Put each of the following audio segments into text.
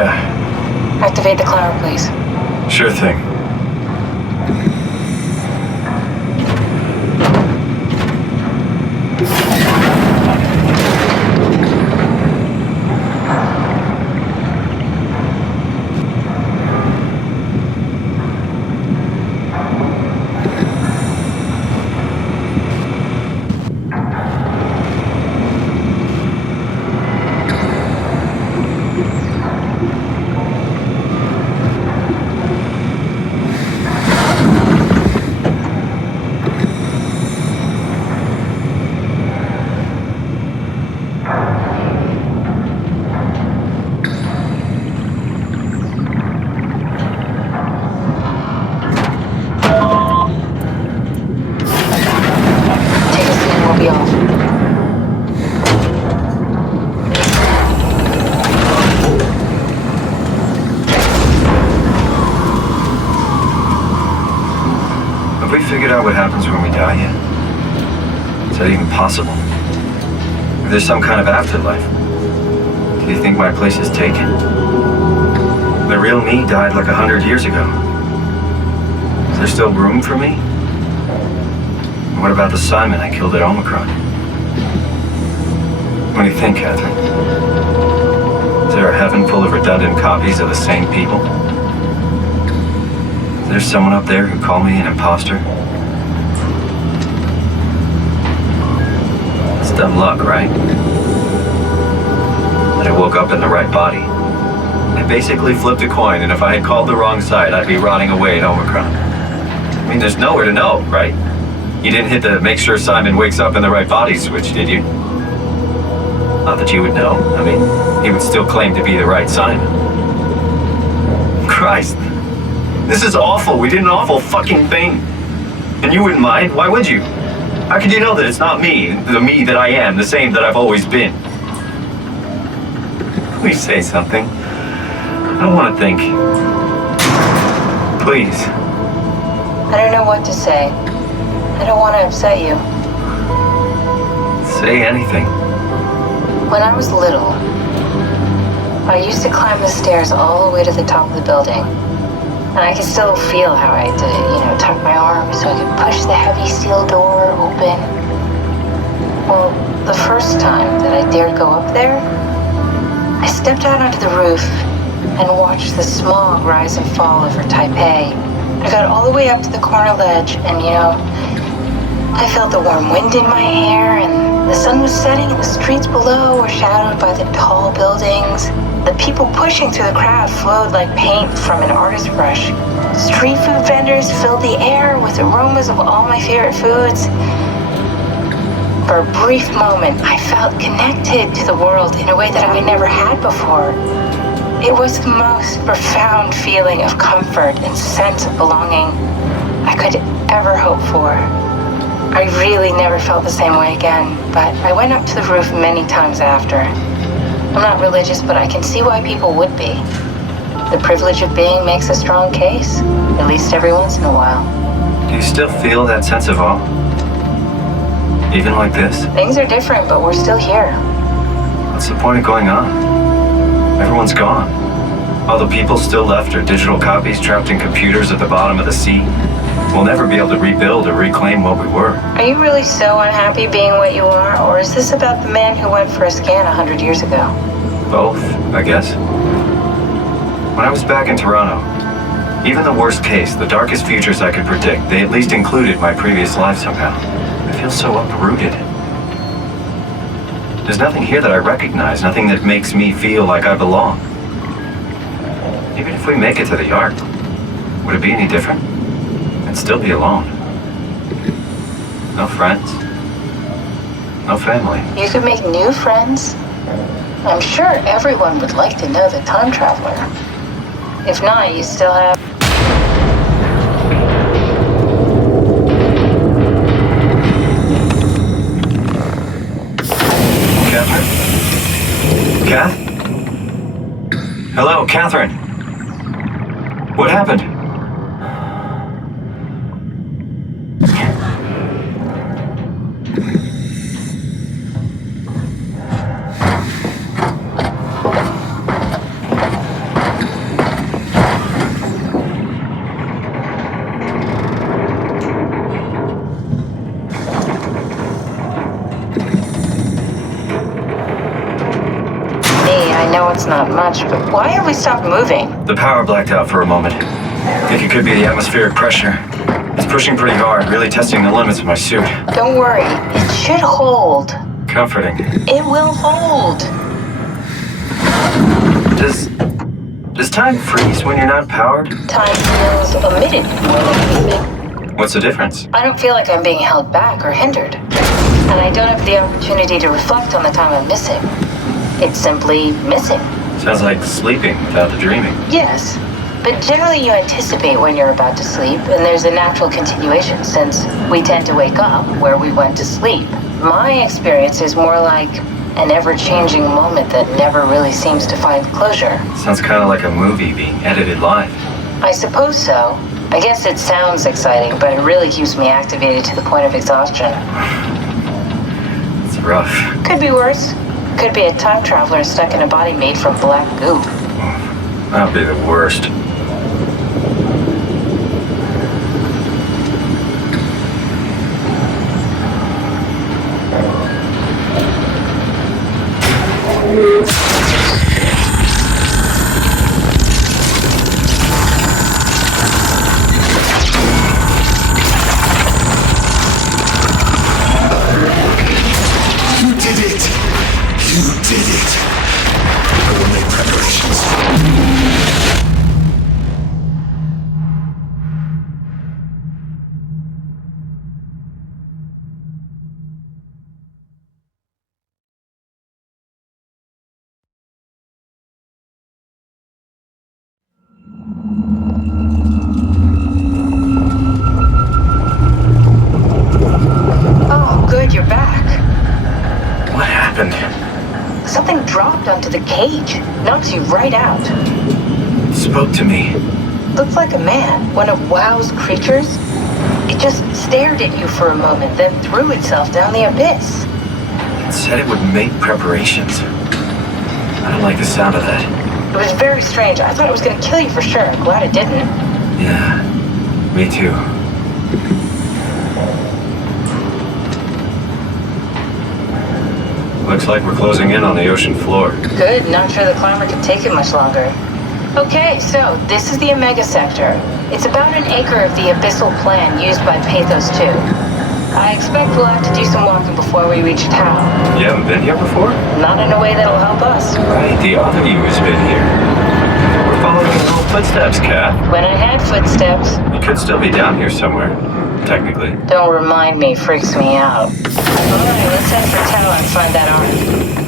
Yeah. Activate the cloud, please. Sure thing. Have we figured out what happens when we die yet? Is that even possible? If there's some kind of afterlife, do you think my place is taken? The real me died like 100 years ago. Is there still room for me? And what about the Simon I killed at Omicron? What do you think, Catherine? Is there a heaven full of redundant copies of the same people? Is there someone up there who called me an imposter? It's dumb luck, right? That I woke up in the right body. I basically flipped a coin, and if I had called the wrong side, I'd be rotting away at Omicron. I mean, there's nowhere to know, right? You didn't hit the make sure Simon wakes up in the right body switch, did you? Not that you would know. I mean, he would still claim to be the right Simon. Christ. This is awful. We did an awful fucking thing. And you wouldn't mind? Why would you? How could you know that it's not me, the me that I am, the same that I've always been? Please say something. I don't want to think. Please. I don't know what to say. I don't want to upset you. Say anything. When I was little, I used to climb the stairs all the way to the top of the building. And I could still feel how I had to, tuck my arm so I could push the heavy steel door open. Well, the first time that I dared go up there, I stepped out onto the roof and watched the smog rise and fall over Taipei. I got all the way up to the corner ledge and, I felt the warm wind in my hair and the sun was setting and the streets below were shadowed by the tall buildings. The people pushing through the crowd flowed like paint from an artist's brush. Street food vendors filled the air with aromas of all my favorite foods. For a brief moment, I felt connected to the world in a way that I never had before. It was the most profound feeling of comfort and sense of belonging I could ever hope for. I really never felt the same way again, but I went up to the roof many times after. I'm not religious, but I can see why people would be. The privilege of being makes a strong case, at least every once in a while. Do you still feel that sense of awe? Even like this? Things are different, but we're still here. What's the point of going on? Everyone's gone. All the people still left are digital copies trapped in computers at the bottom of the sea. We'll never be able to rebuild or reclaim what we were. Are you really so unhappy being what you are, or is this about the man who went for a scan 100 years ago? Both, I guess. When I was back in Toronto, even the worst case, the darkest futures I could predict, they at least included my previous life somehow. I feel so uprooted. There's nothing here that I recognize, nothing that makes me feel like I belong. Even if we make it to the Ark, would it be any different? I'd still be alone. No friends. No family. You could make new friends. I'm sure everyone would like to know the time traveler. If not, you still have... Catherine? Kath? Hello, Catherine. What happened? not much, but why have we stopped moving? The power blacked out for a moment. Think it could be the atmospheric pressure. It's pushing pretty hard, really testing the limits of my suit. Don't worry, it should hold. Comforting. It will hold. Does time freeze when you're not powered? Time feels omitted more than missing. What's the difference? I don't feel like I'm being held back or hindered. And I don't have the opportunity to reflect on the time I'm missing. It's simply missing. Sounds like sleeping without the dreaming. Yes, but generally you anticipate when you're about to sleep, and there's a natural continuation since we tend to wake up where we went to sleep. My experience is more like an ever-changing moment that never really seems to find closure. Sounds kind of like a movie being edited live. I suppose so. I guess it sounds exciting, but it really keeps me activated to the point of exhaustion. It's rough. Could be worse. Could be a time traveler stuck in a body made from black goo. That'd be the worst. You're back. What happened? Something dropped onto the cage. Knocks you right out. It spoke to me. Looked like a man, one of WoW's creatures. It just stared at you for a moment, then threw itself down the abyss. It said it would make preparations. I don't like the sound of that. It was very strange. I thought it was going to kill you for sure. I'm glad it didn't. Yeah, me too. Looks like we're closing in on the ocean floor. Good, not sure the climber can take it much longer. Okay, so this is the Omega Sector. It's about an acre of the abyssal plan used by Pathos 2. I expect we'll have to do some walking before we reach town. You haven't been here before? Not in a way that'll help us. Right, the other you has been here. We're following your little footsteps, Kat. When I had footsteps. You could still be down here somewhere, technically. Don't remind me, freaks me out. Alright, let's head for town and find that arm.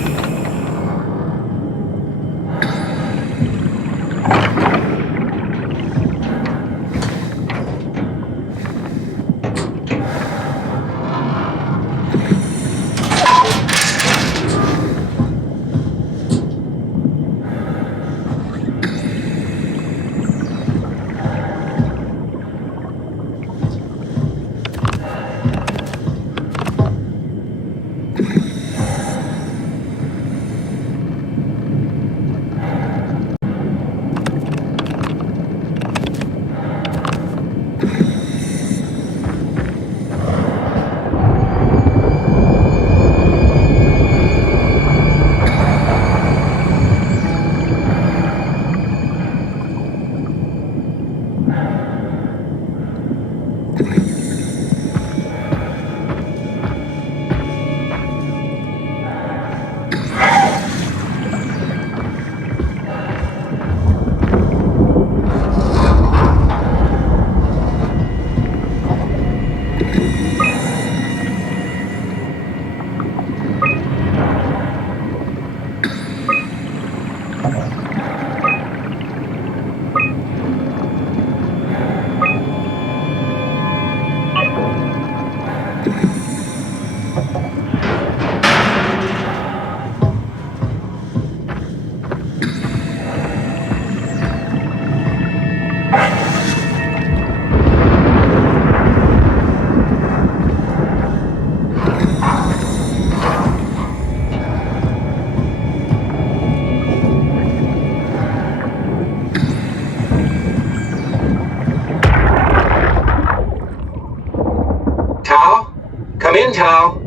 Come in, Tao.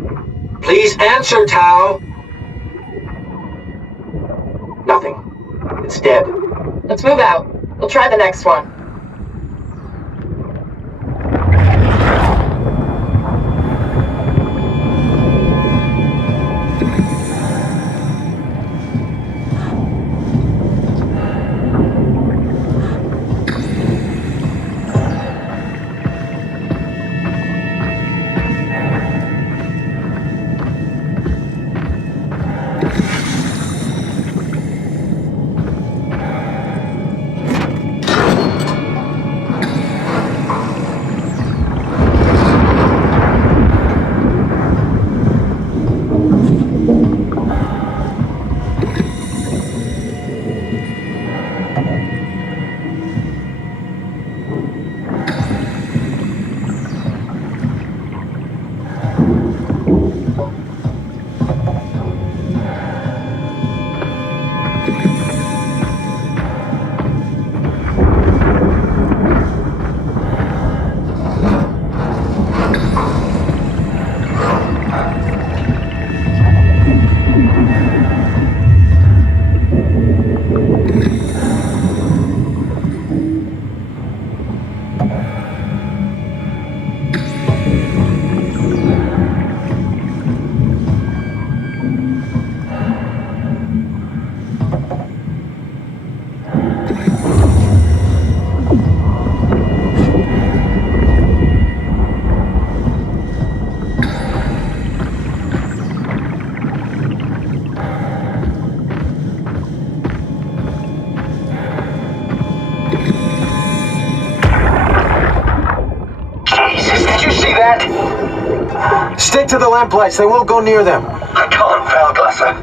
Please answer, Tao. Nothing. dead. Let's move out. We'll try the next one. Stick to the lamplights, they won't go near them. I can't, Valglasser.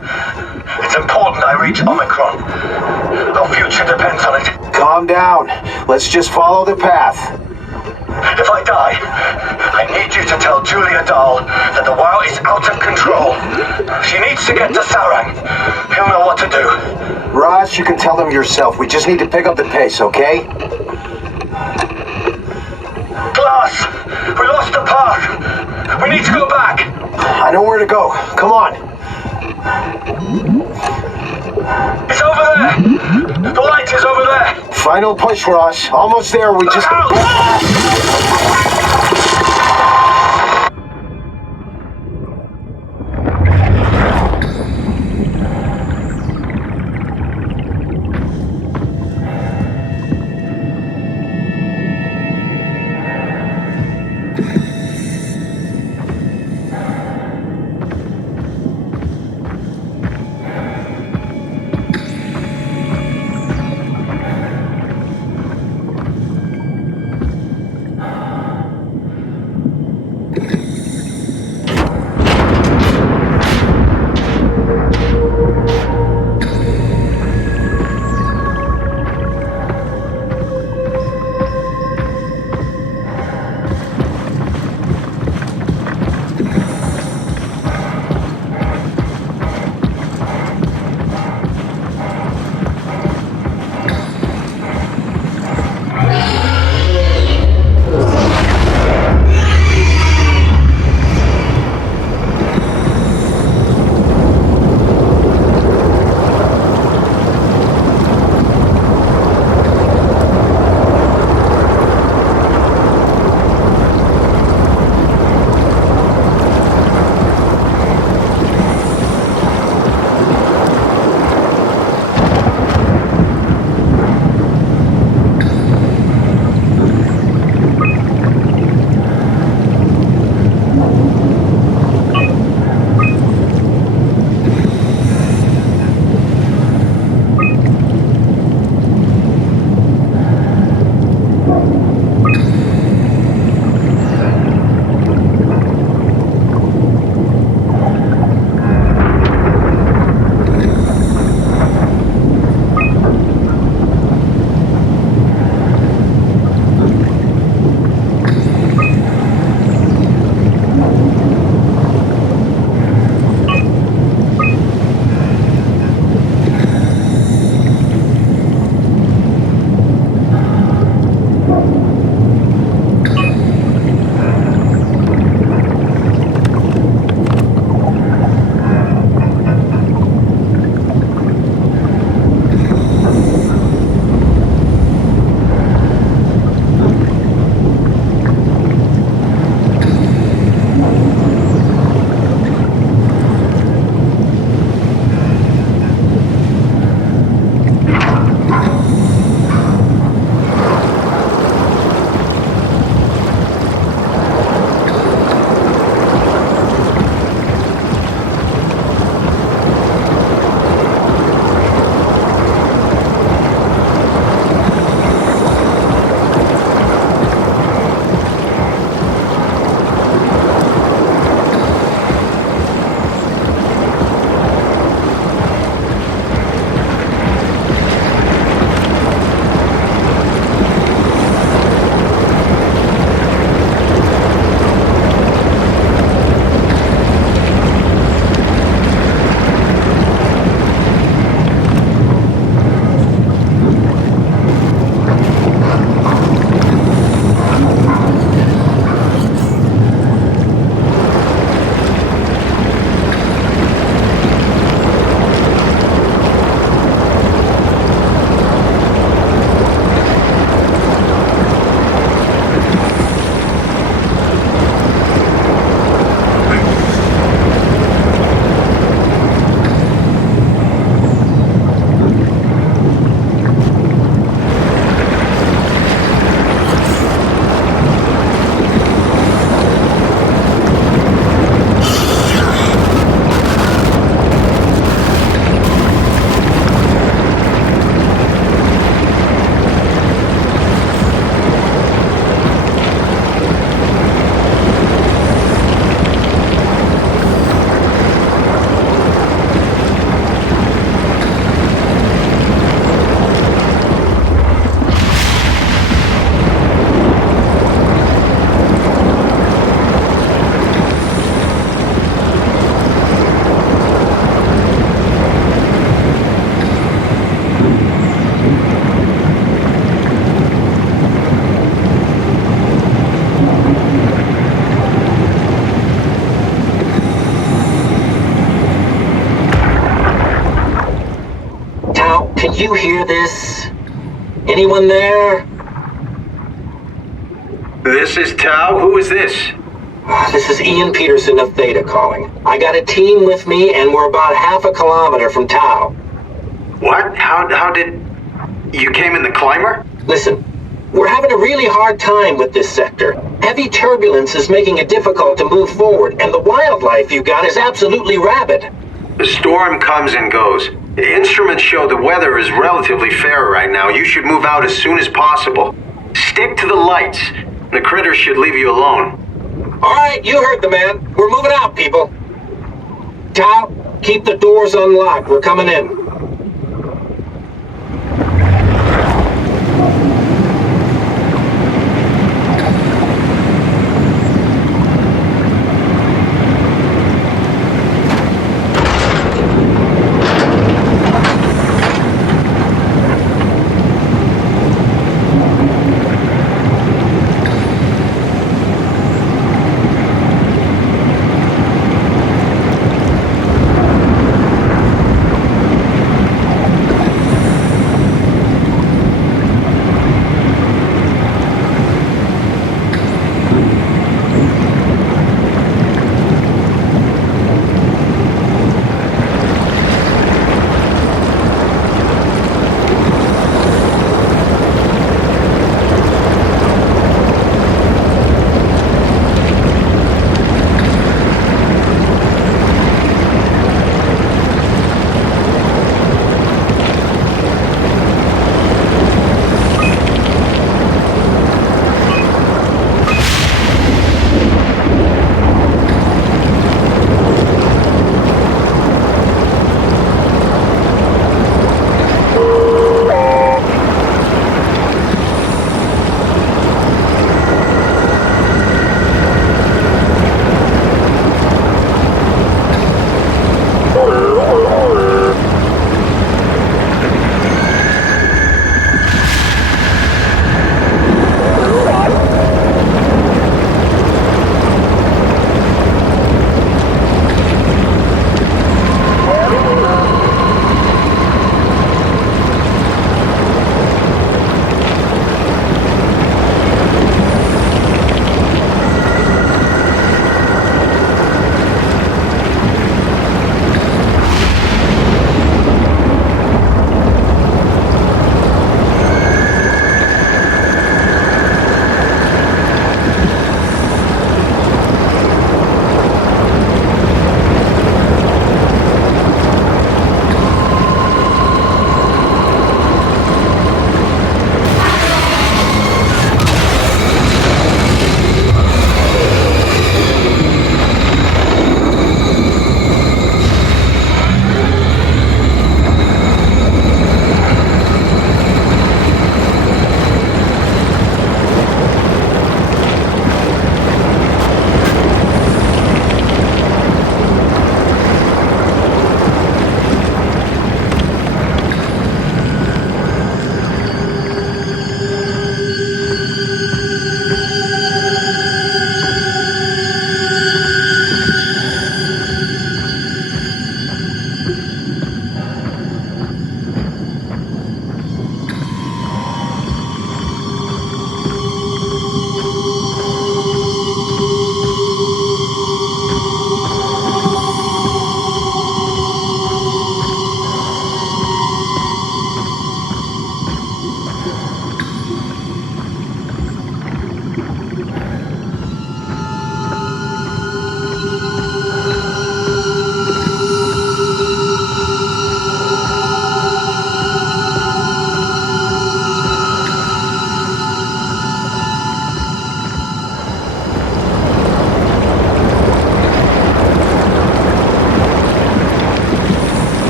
It's important I reach Omicron. Our future depends on it. Calm down. Let's just follow the path. If I die, I need you to tell Julia Dahl that the WoW is out of control. She needs to get to Sarang. He'll know what to do. Ross, you can tell them yourself. We just need to pick up the pace, okay? Glass! We lost the path! We need to go back! I know where to go. Come on. It's over there! The light is over there! Final push, Ross. Almost there. We just... you hear this? Anyone there? This is Tau. Who is this? This is Ian Peterson of Theta calling. I got a team with me, and we're about half a kilometer from Tau. What? How did... You came in the climber? Listen, we're having a really hard time with this sector. Heavy turbulence is making it difficult to move forward, and the wildlife you got is absolutely rabid. The storm comes and goes. The instruments show the weather is relatively fair right now. You should move out as soon as possible. Stick to the lights. The critters should leave you alone. All right, you heard the man. We're moving out, people. Tau, keep the doors unlocked. We're coming in.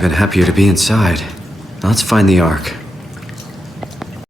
been happier to be inside. Now let's find the Ark.